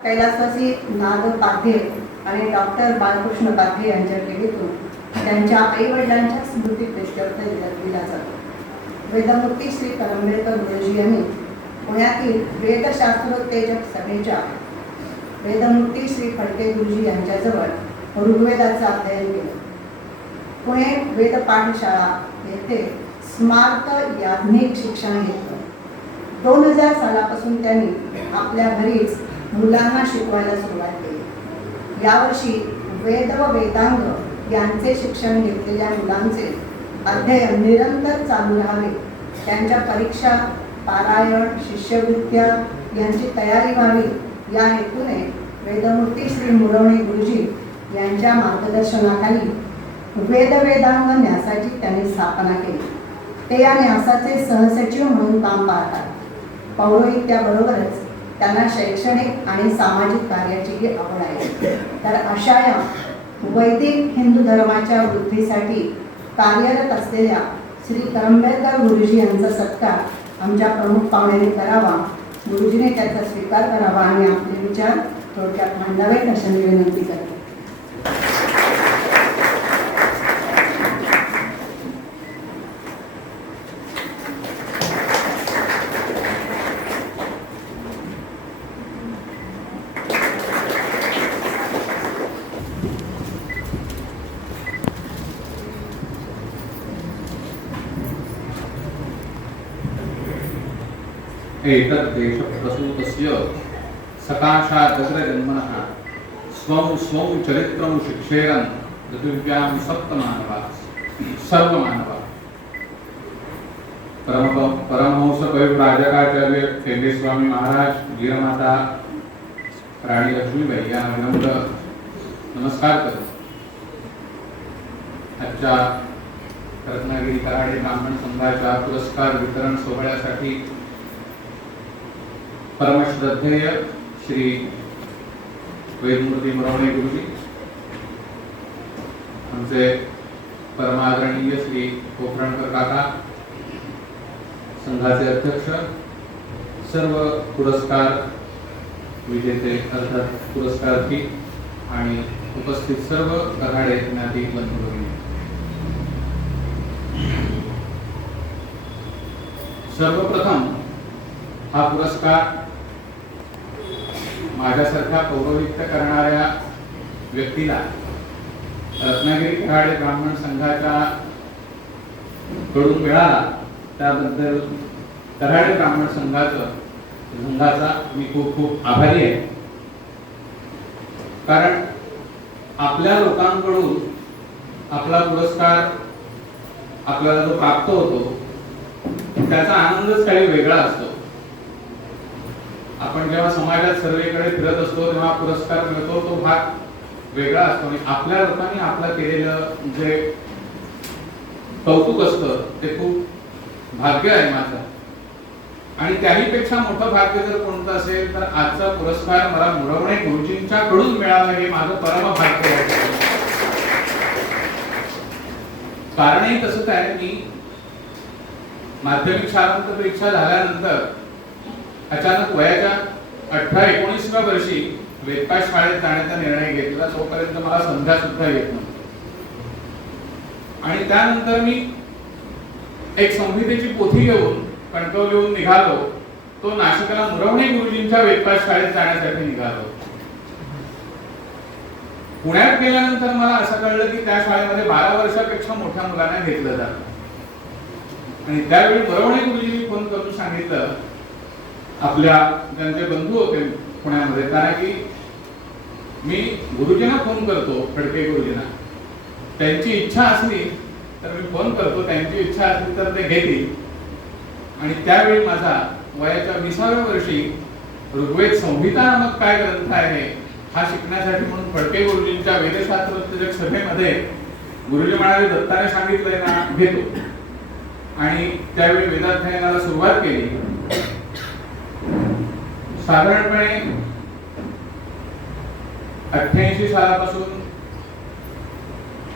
कैलासवासी नाद पाध्ये आणि डॉक्टर बालकृष्ण पाध्ये यांच्या ठेवीतून त्यांच्या आईवडिलांच्या स्मृती प्रेत्यर्थ दिला जातो. वेदमूर्ती श्री करंबेकर गुरुजी यांनी पुण्यातील वेदशास्त्रोत्तेजक सभेच्या वेदमूर्ती श्री फडके गुरुजी यांच्याजवळ ऋग्वेदाचं अध्ययन केलं. पुणे वेद पाठशाळा येथे स्मार्त याज्ञिक शिक्षण घेतलं. दोन हजार सालापासून त्यांनी आपल्या घरीच मुलांना शिकवायला सुरुवात केली. यावर्षी वेद व वेदांग यांचे शिक्षण घेतलेल्या मुलांचे अध्ययन निरंतर चालू राहावे. त्यांच्या परीक्षा पारायण शिष्यवृत्त्या यांची तयारी व्हावी. या हेतूने वेदमूर्ती श्री मुरवणे गुरुजी यांच्या मार्गदर्शनाखाली वेद वेदांग न्यासाची त्यांनी स्थापना केली. ते या न्यासाचे सहसचिव म्हणून काम पाहतात. पौरोहित्याबरोबरच त्यांना शैक्षणिक आणि सामाजिक कार्याचीही आवड आहे. तर अशा या वैदिक हिंदू धर्माच्या वृद्धीसाठी कार्यरत असलेल्या श्री करंबेळकर गुरुजी यांचा सत्कार आमच्या प्रमुख पाहुण्याने करावा. गुरुजीने त्याचा स्वीकार करावा आणि आपले विचार थोडक्यात मांडावेत अशा मी विनंती करते. एतद्देशप्रसूतस्य सकाशादग्रजन्मनः स्वं स्वं चरित्रं शिक्षेरन् पृथिव्यां सप्तमानवा सर्वमानवा परम परमहंस कविराजकाचार्य खेंडे स्वामी महाराज वीरमाता राणी लक्ष्मीबाई यांना विनम्र नमस्कार करतो आजच्या रत्नागिरी कराडे ब्राह्मण संघाच्या पुरस्कार वितरण सोहळ्यासाठी परमश्रद्धेय श्री वेदमूर्ती मुरवणे गुरुजी आमचे परमादरणीय श्री पोखरणकर काका संघाचे अध्यक्ष सर्व पुरस्कार विजेते अर्थात पुरस्कार्थी आणि उपस्थित सर्व कऱ्हाडे ज्ञाती बंधू सर्वप्रथम हा पुरस्कार माझ्यासारख्या पौरोहित्य करणाऱ्या व्यक्तीला रत्नागिरी कराडे ब्राह्मण संघाच्या कडून मिळाला त्याबद्दल कराडे ब्राह्मण संघाचं संघाचा मी खूप खूप आभारी आहे. कारण आपल्या लोकांकडून आपला पुरस्कार आपल्याला जो प्राप्त होतो त्याचा आनंदच काही वेगळा असतो. आपण जेव्हा समाजात सर्वेकडे फिरत असतो तेव्हा पुरस्कार मिळतो तो भाग वेगळा असतो. आणि आपल्या लोकांनी आपलं केलेलं जे कौतुक असतं ते खूप भाग्य आहे माझं. आणि त्याही पेक्षा मोठं भाग्य जर कोणतं असेल तर आजचा पुरस्कार मला मुरवणे गुरुजींच्या कडून मिळाला हे माझं परम भाग्य आहे. कारणही तसंच आहे. मी माध्यमिक शाळांत परीक्षा झाल्यानंतर अचानक वयाच्या अठरा एकोणीसव्या वर्षी वेदपाठ शाळेत जाण्याचा निर्णय घेतला तोपर्यंत मला संध्या सुद्धा येत नव्हती. आणि त्यानंतर मी एक संहितेची पोथी घेऊन कणकवलीहून निघालो. तो नाशिकला मुरवणे गुरुजींच्या वेदपाठ शाळेत जाण्यासाठी निघालो. पुण्यात गेल्यानंतर मला असं कळलं की त्या शाळेमध्ये बारा वर्षापेक्षा मोठ्या मुलांना घेतलं जातं. आणि त्यावेळी मुरवणे गुरुजींनी फोन करून सांगितलं आपल्या त्यांचे बंधू होते पुण्यामध्ये कारण की मी गुरुजींना फोन करतो फडके गुरुजींना. त्यांची इच्छा असली तर मी फोन करतो त्यांची इच्छा असली तर ते घेतील. आणि त्यावेळी माझा वयाच्या विसाव्या वर्षी ऋग्वेद संहिता नामक काय ग्रंथ आहे हा शिकण्यासाठी म्हणून फडके गुरुजींच्या वेदशास्त्रोत्तेजक सभेमध्ये गुरुजी म्हणाले दत्ताने सांगितलंय ना घेतो. आणि त्यावेळी वेदाध्ययनाला सुरुवात केली. साधारणपणे अठ्ठ्याऐंशी सालापासून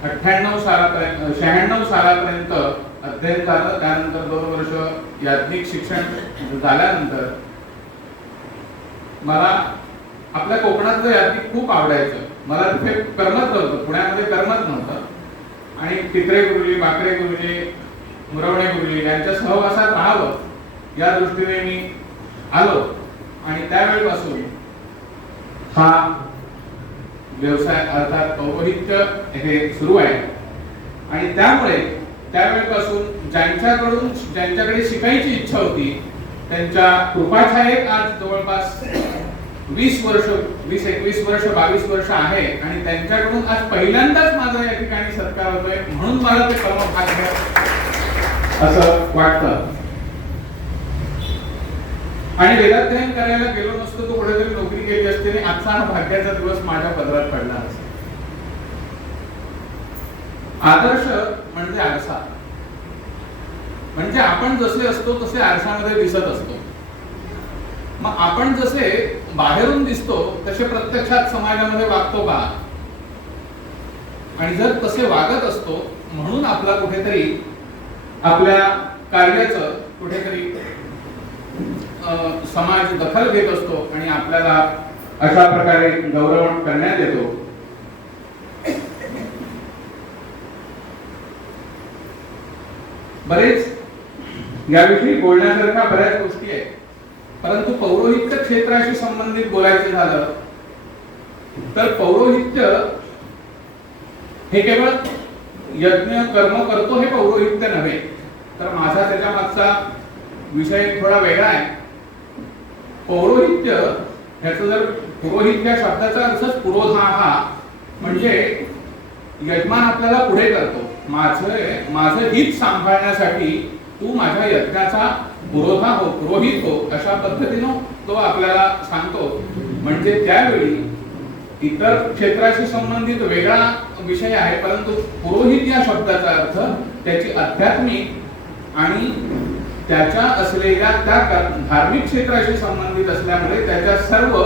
अठ्ठ्याण्णव सालापर्यंत शहाण्णव सालापर्यंत अध्ययन झालं. त्यानंतर दोन वर्ष याज्ञिक शिक्षण झाल्यानंतर मला आपल्या कोकणातलं याज्ञिक खूप आवडायचं. मला तिथे करमत नव्हतं. पुण्यामध्ये करमत नव्हतं. आणि पित्रे गुरुजी बाकरे गुरुजी मुरवणे गुरुजी यांच्या सहवासात राहावं या दृष्टीने मी आलो. आणि त्यावेळेपासून हा व्यवसाय अर्थात पौरोहित्य हे सुरू आहे. आणि त्यामुळे त्यावेळेपासून ज्यांच्याकडून ज्यांच्याकडे शिकायची इच्छा होती त्यांच्या कृपाछायेत आज जवळपास वीस वर्ष वीस एकवीस वर्ष बावीस वर्ष आहे आणि त्यांच्याकडून आज पहिल्यांदाच माझा या ठिकाणी सत्कार होतोय म्हणून मला ते कर्म भाग्य असं वाटतं. आणि वेदाध्ययन करायला गेलो नसतो तो कुठेतरी नोकरी केली असते आणि आजचा हा भाग्याचा दिवस माझ्या पदरात पडला असतो आदर्श म्हणजे आरसा. म्हणजे आपण जसे असतो तसे आरशामध्ये दिसत असतो. मग आपण जसे बाहेरून दिसतो तसे प्रत्यक्षात समाजामध्ये वागतो का? आणि जर तसे वागत असतो म्हणून आपला कुठेतरी आपल्या कार्याचं कुठेतरी समाज दखल घेत असतो आणि आपल्याला अशा प्रकारे गौरव करण्यात येतो. बरेच याविषयी बोलण्यासारख्या बऱ्याच गोष्टी आहेत. परंतु पौरोहित्य क्षेत्राशी संबंधित बोलायचं झालं तर पौरोहित्य हे केवळ यज्ञ कर्म करतो हे पौरोहित्य नव्हे. तर माझा त्याच्या मागचा विषय थोडा वेगळा आहे. पौरोहित्य ह्याचं जर पुरोहित या शब्दाचा अर्थच पुरोधा हा म्हणजे यजमान आपल्याला पुढे करतो. माझं माझं हित सांभाळण्यासाठी तू माझ्या यज्ञाचा पुरोधा हो पुरोहित हो अशा पद्धतीनं तो आपल्याला सांगतो. म्हणजे त्यावेळी इतर क्षेत्राशी संबंधित वेगळा विषय आहे परंतु पुरोहित या शब्दाचा अर्थ त्याची आध्यात्मिक आणि त्याच्या असलेल्या त्या धार्मिक क्षेत्राशी संबंधित असल्यामुळे त्याच्या सर्व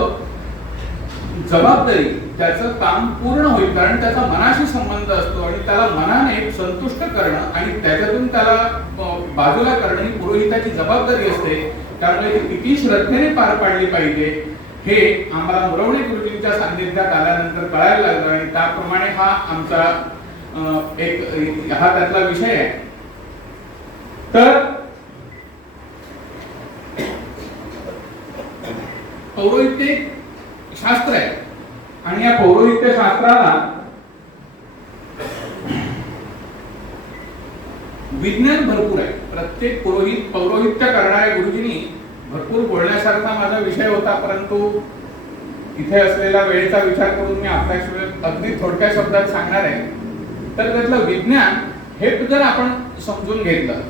जबाबदारी त्याचं काम पूर्ण होईल. कारण त्याचा मनाशी संबंध असतो आणि त्याला मनाने संतुष्ट करणं आणि त्याच्यातून त्याला बाजूला करणं ही पुरोहिताची जबाबदारी असते. त्यामुळे ती किती श्रद्धेने पार पाडली पाहिजे हे आम्हाला मुरवणे गुरुजींच्या सान्निध्यात आल्यानंतर कळायला लागलं आणि त्याप्रमाणे हा आमचा एक हा त्यातला विषय आहे. तर पौरोहित्य एक शास्त्र आहे. आणि या पौरोहित्य शास्त्राला विज्ञान भरपूर आहे. प्रत्येक पुरोहित पौरोहित्य करणाऱ्या गुरुजींनी भरपूर बोलण्यासारखा माझा विषय होता परंतु इथे असलेला वेळेचा विचार करून मी आपल्या अगदी थोडक्या शब्दात सांगणार आहे. तर त्यातलं विज्ञान हे जर आपण समजून घेतलं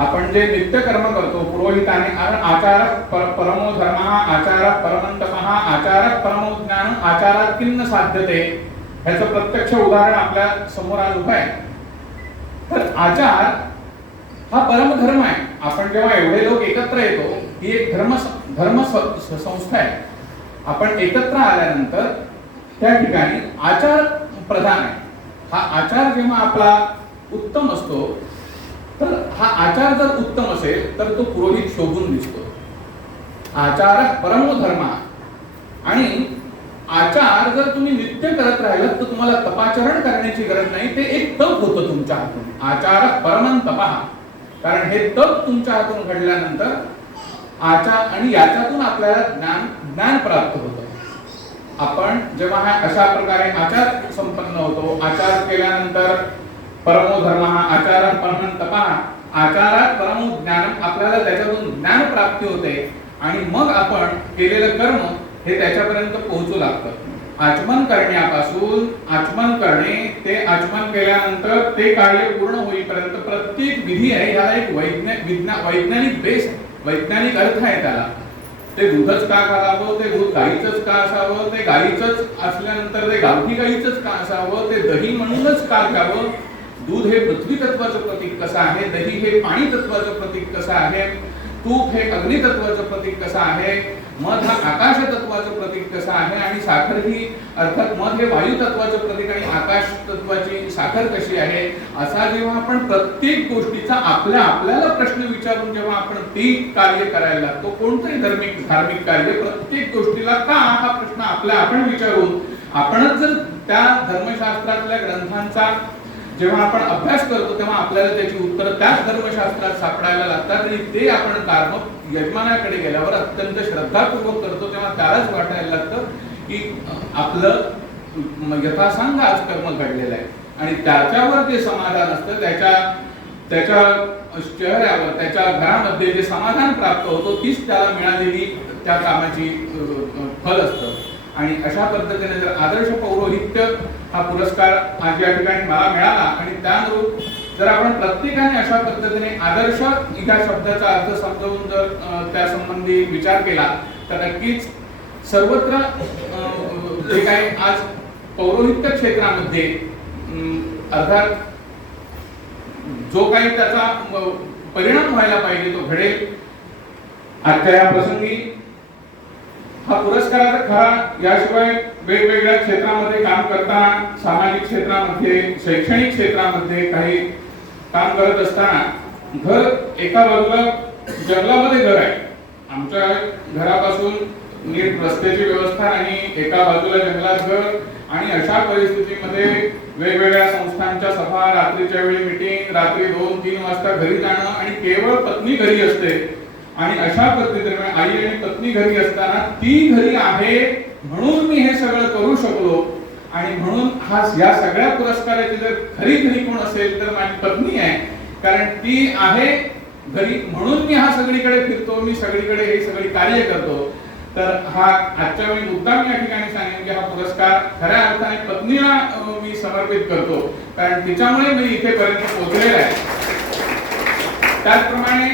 आपण जे नित्य कर्म करतो पुरोहिताने कारण आचार पर- परमो धर्म आचार परमंतप आचार परमो ज्ञान आचारात किन्न साध्यते? ह्याचं प्रत्यक्ष उदाहरण आपल्यासमोर आज उभं आहे. तर आचार हा परमधर्म आहे. आपण जेव्हा एवढे लोक एकत्र येतो ही एक धर्म धर्म संस्था आहे. आपण एकत्र आल्यानंतर त्या ठिकाणी आचार प्रधान आहे. हा आचार जेव्हा आपला उत्तम असतो हा आचार जर उत्तम असेल तर तो पुरोहित शोभून दिसतो. आचार परमो धर्म. आणि आचार जर तुम्ही नित्य करत राहिलात तर तुम्हाला तपाचरण करण्याची गरज नाही ते एक तप होतं तुमच्या हातून. आचार परमन तपा. कारण हे तप तुमच्या हातून घडल्यानंतर आचार आणि याच्यातून आपल्याला ज्ञान ज्ञान प्राप्त होतं. आपण जेव्हा हा अशा प्रकारे आचार संपन्न होतो आचार केल्यानंतर परमो धर्म हा आचार परमन तपा. आकारात परमो ज्ञान आपल्याला त्याच्यातून ज्ञान प्राप्ती होते आणि मग आपण केलेलं कर्म हे त्याच्यापर्यंत पोहोचू लागतं. आचमन करण्यापासून आचमन करणे ते आचमन केल्यानंतर ते कार्य पूर्ण होईपर्यंत प्रत्येक विधी आहे ह्याला एक वैज्ञानिक वैज्ञानिक बेस वैज्ञानिक अर्थ आहे त्याला. ते दूधच का करावं ते दूध गाईचंच का असावं ते गाईचंच असल्यानंतर ते गावठी गाईचंच का असावं ते दही म्हणूनच का घ्यावं दूध हे पृथ्वी तत्वाचं प्रतीक कसं आहे? दही हे पाणी तत्वाचं प्रतीक कसं आहे? तूप हे अग्नि तत्वाचं प्रतीक कसं आहे? मध हा आकाश तत्वाचं प्रतीक कसं आहे? आणि साखर ही अर्थात मध हे वायू तत्वाचं प्रतीक आणि आकाश तत्वाची साखर कशी आहे? असा जेव्हा आपण प्रत्येक गोष्टीचा आपल्या आपल्याला प्रश्न विचारून जेव्हा आपण ती कार्य करायला लागतो कोणतंही धार्मिक धार्मिक कार्य प्रत्येक गोष्टीला का हा प्रश्न आपल्या आपण विचारून आपणच जर त्या धर्मशास्त्रातल्या ग्रंथांचा जेव्हा आपण अभ्यास करतो तेव्हा आपल्याला त्याची उत्तरं त्याच धर्मशास्त्रात सापडायला लागतात आणि ते आपण कर्म यजमानाकडे गेल्यावर अत्यंत श्रद्धापूर्वक करतो तेव्हा त्यालाच वाटायला लागतं की आपलं यथासांग आज कर्म घडलेलं आहे. आणि त्याच्यावर जे समाधान असतं त्याच्या त्याच्या चेहऱ्यावर त्याच्या घरामध्ये जे समाधान प्राप्त होतो तीच त्याला मिळालेली त्या कामाची फल असतं. आणि अशा पद्धतीने जर आदर्श पौरोहित्य हा पुरस्कार आज या ठिकाणी मला मिळाला आणि त्यानुरूप जर आपण प्रत्येकाने अशा पद्धतीने आदर्श या शब्दाचा अर्थ समजावून जर त्यासंबंधी त्या संबंधी विचार केला तर नक्कीच सर्वत्र जे काही आज पौरोहित्य क्षेत्रामध्ये अं, अर्थात जो काही त्याचा परिणाम व्हायला पाहिजे तो घडेल. आजच्या या प्रसंगी हा पुरस्काराचा खरा. याशिवाय वेगवेगळ्या क्षेत्रामध्ये काम करताना सामाजिक क्षेत्रामध्ये शैक्षणिक क्षेत्रामध्ये काही काम करत असताना घर एका बाजूला जंगलामध्ये घर आहे. आमच्या घरापासून नीट रस्त्याची व्यवस्था आणि एका बाजूला जंगलात घर आणि अशा परिस्थितीमध्ये वेगवेगळ्या संस्थांच्या सभा रात्रीच्या वेळी मिटिंग रात्री दोन तीन वाजता घरी जाणं आणि केवळ पत्नी घरी असते आणि अशा पद्धतीने आई आणि पत्नी घरी असताना ती घरी आहे म्हणून मी हे सगळं करू शकलो. आणि म्हणून हा या सगळ्या पुरस्काराची जर खरी घरी कोण असेल तर माझी पत्नी आहे. कारण ती आहे घरी म्हणून मी हा सगळीकडे फिरतो मी सगळीकडे हे सगळी कार्य करतो. तर हा आजच्या वेळी मुद्दाम या ठिकाणी सांगेन की हा पुरस्कार खऱ्या अर्थाने पत्नीला मी समर्पित करतो. कारण तिच्यामुळे मी इथेपर्यंत पोहोचलेला आहे. त्याचप्रमाणे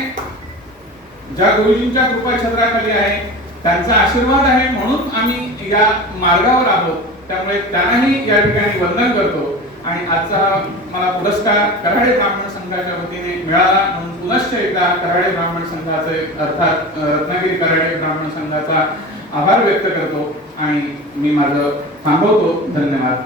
ज्या गुरुजींच्या कृपा छत्राखाली आहे त्यांचा आशीर्वाद आहे म्हणून आम्ही या मार्गावर आहोत. त्यामुळे त्यांनाही या ठिकाणी वंदन करतो. आणि आजचा हा मला पुरस्कार कराडे ब्राह्मण संघाच्या वतीने मिळाला म्हणून पुनश्च एकदा कराडे ब्राह्मण संघाचे अर्थात रत्नागिरी कराडे ब्राह्मण संघाचा आभार व्यक्त करतो. आणि मी माझं थांबवतो. धन्यवाद.